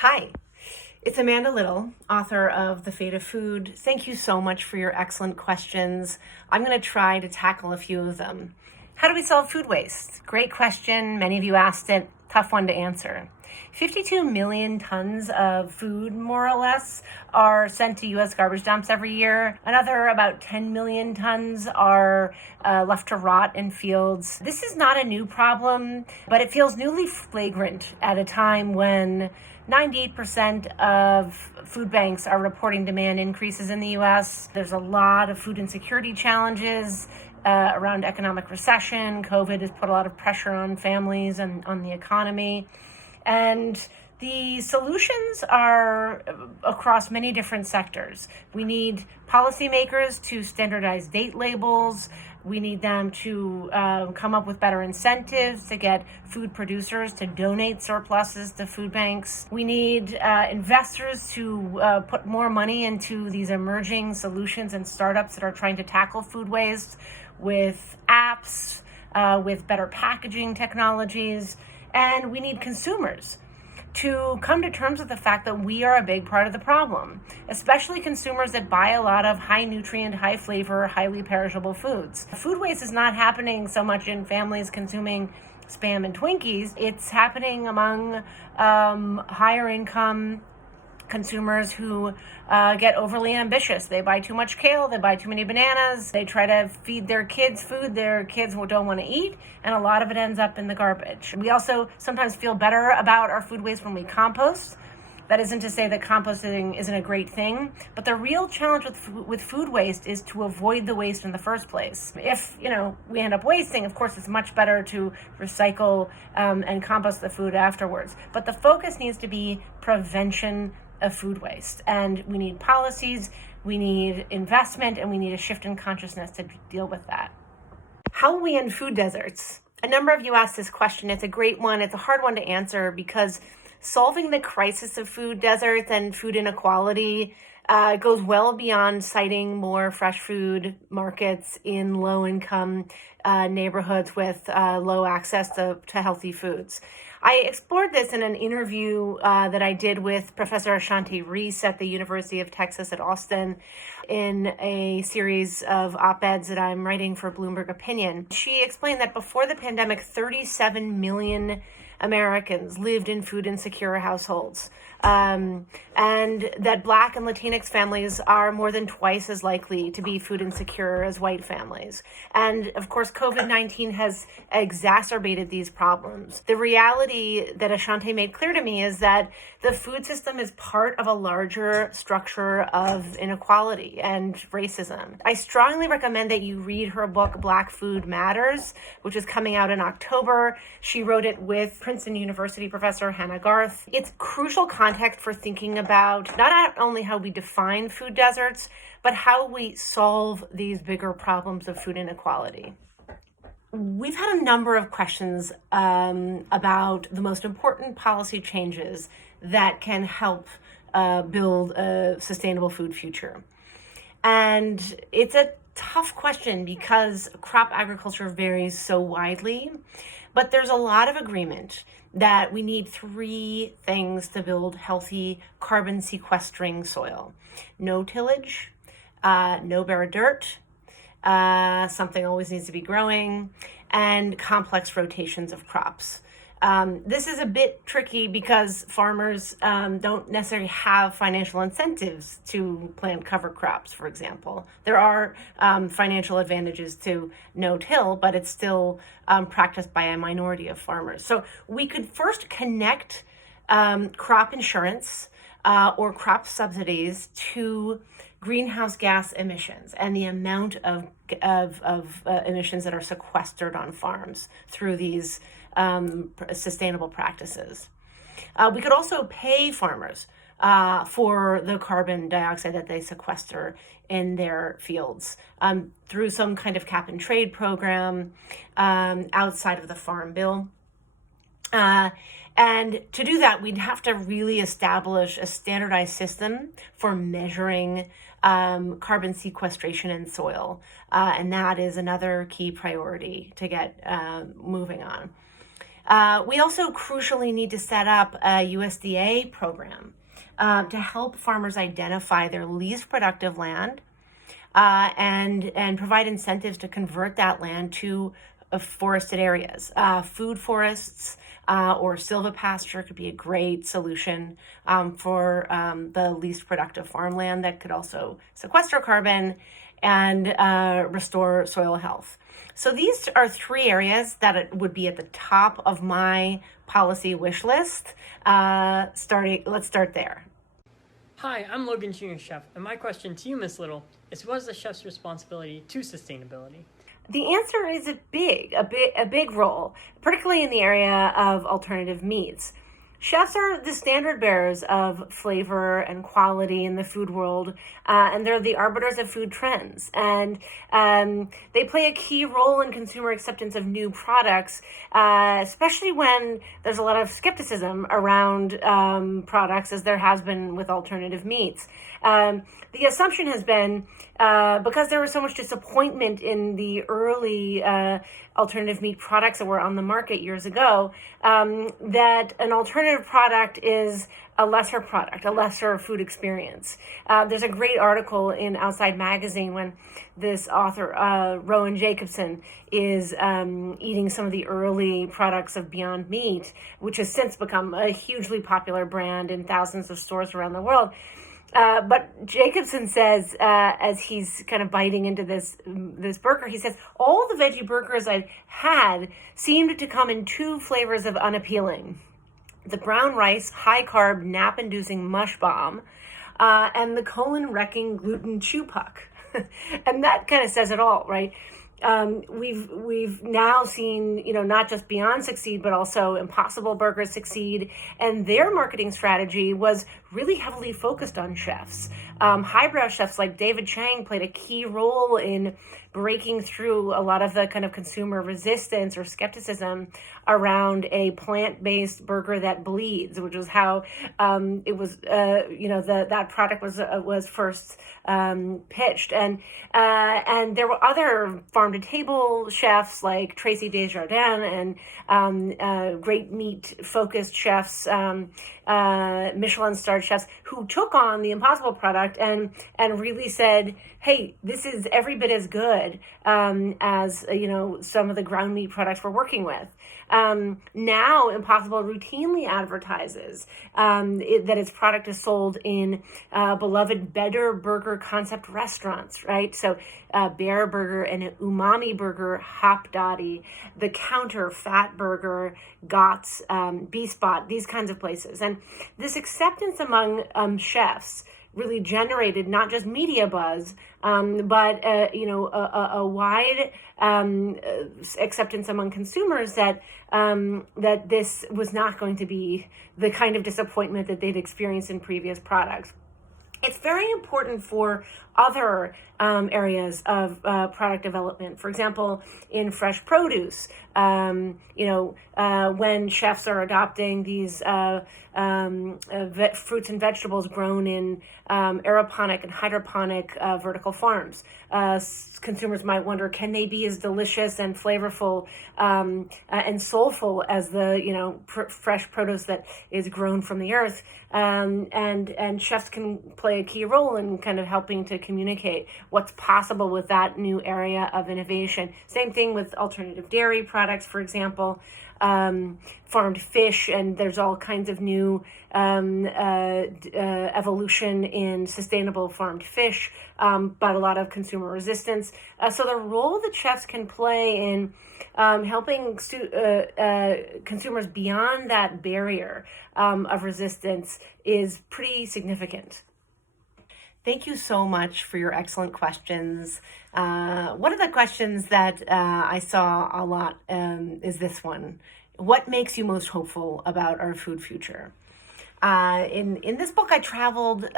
Hi, it's Amanda Little, author of The Fate of Food. Thank you so much for your excellent questions. I'm going to try to tackle a few of them. How do we solve food waste? Great question. Many of you asked it. Tough one to answer. 52 million tons of food, more or less, are sent to U.S. garbage dumps every year. Another about 10 million tons are left to rot in fields. This is not a new problem, but it feels newly flagrant at a time when 98% of food banks are reporting demand increases in the U.S. There's a lot of food insecurity challenges around economic recession. COVID has put a lot of pressure on families and on the economy. And the solutions are across many different sectors. We need policymakers to standardize date labels. We need them to come up with better incentives to get food producers to donate surpluses to food banks. We need investors to put more money into these emerging solutions and startups that are trying to tackle food waste with apps, with better packaging technologies. And we need consumers to come to terms with the fact that we are a big part of the problem, especially consumers that buy a lot of high nutrient, high flavor, highly perishable foods. Food waste is not happening so much in families consuming Spam and Twinkies. It's happening among higher income consumers who get overly ambitious. They buy too much kale, they buy too many bananas, they try to feed their kids food their kids don't want to eat, and a lot of it ends up in the garbage. We also sometimes feel better about our food waste when we compost. That isn't to say that composting isn't a great thing, but the real challenge with food waste is to avoid the waste in the first place. If we end up wasting, of course, it's much better to recycle and compost the food afterwards. But the focus needs to be prevention of food waste. And we need policies, we need investment, and we need a shift in consciousness to deal with that. How will we end food deserts? A number of you asked this question. It's a great one. It's a hard one to answer because solving the crisis of food deserts and food inequality goes well beyond citing more fresh food markets in low-income neighborhoods with low access to healthy foods. I explored this in an interview that I did with Professor Ashanti Reese at the University of Texas at Austin in a series of op-eds that I'm writing for Bloomberg Opinion. She explained that before the pandemic, 37 million Americans lived in food insecure households, and that Black and Latinx families are more than twice as likely to be food insecure as white families. And of course, COVID-19 has exacerbated these problems. The reality that Ashanti made clear to me is that the food system is part of a larger structure of inequality and racism. I strongly recommend that you read her book, Black Food Matters, which is coming out in October. She wrote it with Princeton University professor Hannah Garth. It's crucial context for thinking about not only how we define food deserts, but how we solve these bigger problems of food inequality. We've had a number of questions about the most important policy changes that can help build a sustainable food future. And it's a tough question because crop agriculture varies so widely, but there's a lot of agreement that we need three things to build healthy carbon sequestering soil: no tillage, no bare dirt, something always needs to be growing, and complex rotations of crops. This is a bit tricky because farmers don't necessarily have financial incentives to plant cover crops, for example. There are financial advantages to no-till, but it's still practiced by a minority of farmers. So we could first connect crop insurance or crop subsidies to greenhouse gas emissions and the amount of emissions that are sequestered on farms through these sustainable practices. We could also pay farmers for the carbon dioxide that they sequester in their fields through some kind of cap and trade program outside of the Farm Bill. And to do that, we'd have to really establish a standardized system for measuring carbon sequestration in soil. And that is another key priority to get moving on. We also crucially need to set up a USDA program to help farmers identify their least productive land and provide incentives to convert that land to forested areas. Food forests or silvopasture could be a great solution for the least productive farmland that could also sequester carbon and restore soil health. So these are three areas that would be at the top of my policy wish list. Let's start there. Hi, I'm Logan Jr. Chef, and my question to you, Ms. Little, is what is the chef's responsibility to sustainability? The answer is a big role, particularly in the area of alternative meats. Chefs are the standard bearers of flavor and quality in the food world, and they're the arbiters of food trends. And they play a key role in consumer acceptance of new products, especially when there's a lot of skepticism around products, as there has been with alternative meats. The assumption has been, because there was so much disappointment in the early alternative meat products that were on the market years ago, that an alternative product is a lesser product, a lesser food experience. There's a great article in Outside Magazine when this author, Rowan Jacobson, is eating some of the early products of Beyond Meat, which has since become a hugely popular brand in thousands of stores around the world. But Jacobson says, as he's kind of biting into this burger, he says, all the veggie burgers I've had seemed to come in two flavors of unappealing: the brown rice, high-carb, nap-inducing mush bomb, and the colon-wrecking gluten chew puck. And that kind of says it all, right? We've now seen, not just Beyond succeed, but also Impossible Burgers succeed. And their marketing strategy was really heavily focused on chefs. Highbrow chefs like David Chang played a key role in breaking through a lot of the kind of consumer resistance or skepticism around a plant-based burger that bleeds, which was how it was, that product was first pitched. And there were other farm-to-table chefs like Tracy Desjardins and great meat-focused chefs, Michelin-starred chefs, who took on the Impossible product and really said, hey, this is every bit as good as some of the ground meat products we're working with. Now Impossible routinely advertises that its product is sold in beloved Better Burger concept restaurants, right? So Bear Burger and Umami Burger, Hop Dottie, The Counter, Fat Burger, Gott's, B-Spot, these kinds of places. And this acceptance among chefs really generated not just media buzz, but a wide acceptance among consumers that this was not going to be the kind of disappointment that they'd experienced in previous products. It's very important for other areas of product development. For example, in fresh produce, when chefs are adopting these fruits and vegetables grown in aeroponic and hydroponic vertical farms, consumers might wonder, can they be as delicious and flavorful and soulful as the fresh produce that is grown from the earth? And chefs can play a key role in kind of helping to communicate what's possible with that new area of innovation. Same thing with alternative dairy products, for example, farmed fish, and there's all kinds of new evolution in sustainable farmed fish, but a lot of consumer resistance. So the role that chefs can play in helping consumers beyond that barrier of resistance is pretty significant. Thank you so much for your excellent questions. One of the questions that I saw a lot is this one: what makes you most hopeful about our food future? In this book, I traveled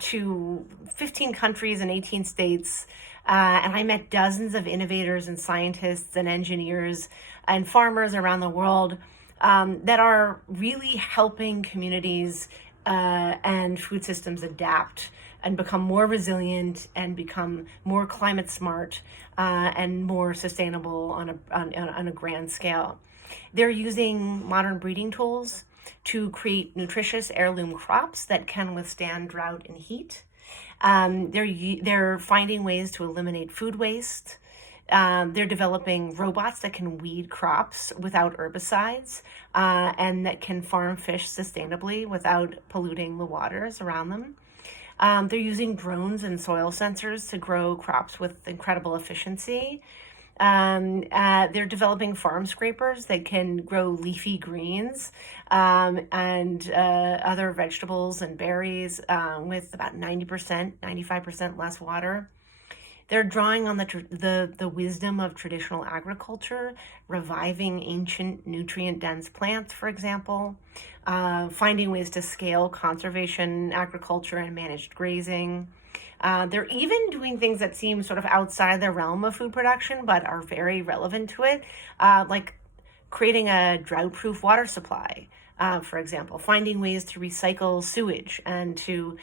to 15 countries and 18 states, and I met dozens of innovators and scientists and engineers and farmers around the world that are really helping communities and food systems adapt and become more resilient and become more climate smart and more sustainable on a grand scale. They're using modern breeding tools to create nutritious heirloom crops that can withstand drought and heat. They're finding ways to eliminate food waste. They're developing robots that can weed crops without herbicides, and that can farm fish sustainably without polluting the waters around them. They're using drones and soil sensors to grow crops with incredible efficiency. They're developing farm scrapers that can grow leafy greens and other vegetables and berries with about 90%, 95% less water. They're drawing on the wisdom of traditional agriculture, reviving ancient nutrient-dense plants, for example, finding ways to scale conservation agriculture and managed grazing. They're even doing things that seem sort of outside the realm of food production, but are very relevant to it, like creating a drought-proof water supply. For example, finding ways to recycle sewage and to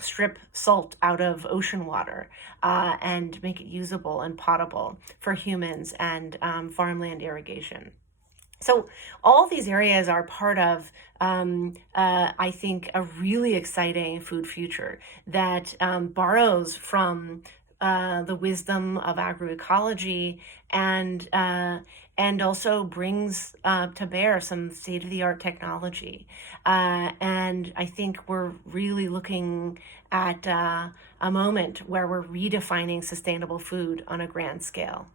strip salt out of ocean water and make it usable and potable for humans and farmland irrigation. So all these areas are part of, I think, a really exciting food future that borrows from the wisdom of agroecology and also brings to bear some state-of-the-art technology. And I think we're really looking at a moment where we're redefining sustainable food on a grand scale.